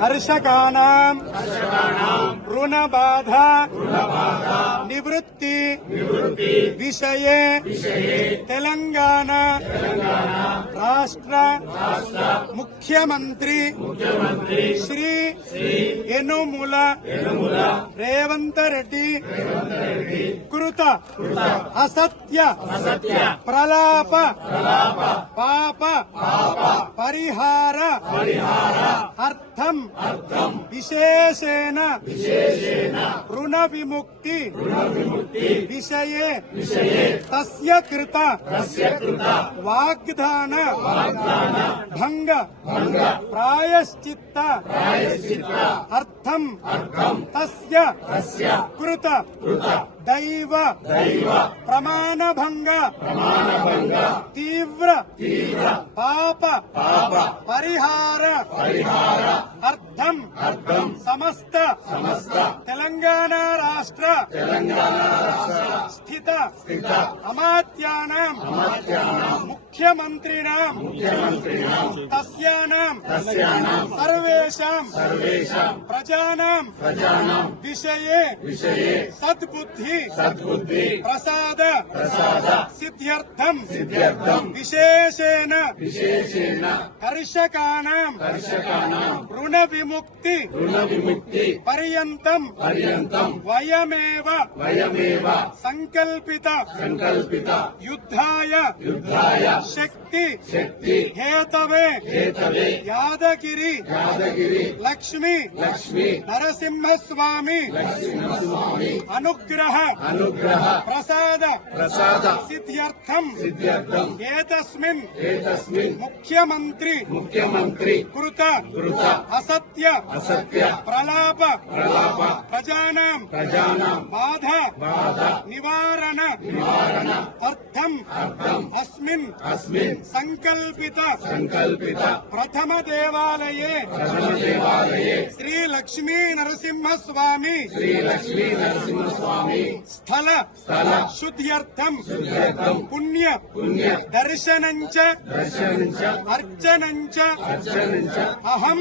హర్షకానాం రుణబాధ నివృత్తి విషయే తెలంగాణ రాష్ట్ర ముఖ్యమంత్రి శ్రీ యనుమల రేవంత్ రెడ్డి కృత అసత్య ప్రలాప పాప పరిహార అర్థం విశేషేణ రుణ విముక్తి విషయే తస్య కృత వాగ్దాన భంగ ప్రాయశ్చిత్త అర్థం తస్య కృత దైవ ప్రమాణభంగ తీవ్ర పాప పరిహార అర్థం సమస్త తెలంగాణ రాష్ట్ర స్థిత అమాత్యానాం ముఖ్యమంత్రిణాం తస్యానాం సర్వేషాం ప్రజానాం విషయే సద్బుద్ధి ప్రసాద సిద్ధ్యర్థం విశేషేణ కర్షకానాం రుణ విముక్తి పర్యంతం వయమేవ సంకల్పిత యుద్ధాయ శక్తి హేతవే యాదగిరి లక్ష్మీ నరసింహస్వామి అనుగ్రహ ప్రసాద సిద్ధ్యర్థం ఏతస్మిన్ ముఖ్యమంత్రి కృత అసత్య ప్రలాప ప్రజానాం బాధ నివారణ అర్థం అస్మిన్ సంకల్పిత ప్రథమ దేవాలయే శ్రీ లక్ష్మీ నరసింహస్వామి స్థల శుద్ధ్యర్థం పుణ్య దర్శనంచ అర్చనంచ అహం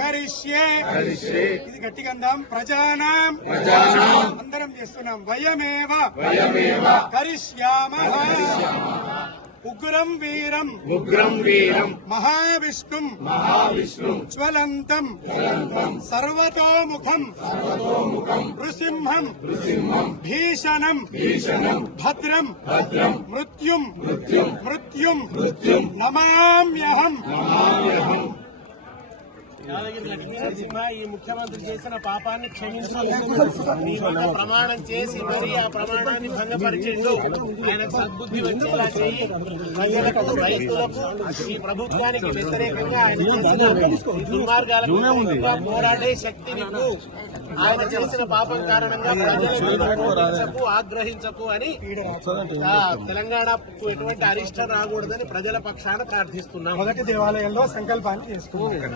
కరిష్యే. ఇది గట్టిగా అందాం. ప్రజానాం అందరం చేస్తున్నాం. వయమేవ కరిష్యామః. ఉగ్రం వీరం మహావిష్ణుం జ్వలంతం సర్వతోముఖం నృసింహం భీషణం భద్రం మృత్యుం నమామ్యహం. ఈ ముఖ్యమంత్రి చేసిన పాపాన్ని క్షమించు ప్రమాణం చేసి మరి ఆ ప్రమాణాన్ని భంగపరిచిండు. ఆయన సద్బుద్ధి వచ్చేలా చేయి. ప్రజలకు రైతులకు ఈ ప్రభుత్వానికి వ్యతిరేకంగా ఆయన దుర్మార్గాలకు పోరాడే శక్తి నీకు. ఆయన చేసిన పాపం కారణంగా ప్రజలకు ఆగ్రహించకు అని తెలంగాణకు ఎటువంటి అరిష్టం రాకూడదని ప్రజల పక్షాన ప్రార్థిస్తున్నాం. మొదటి దేవాలయంలో సంకల్పాన్ని చేసుకున్నాం.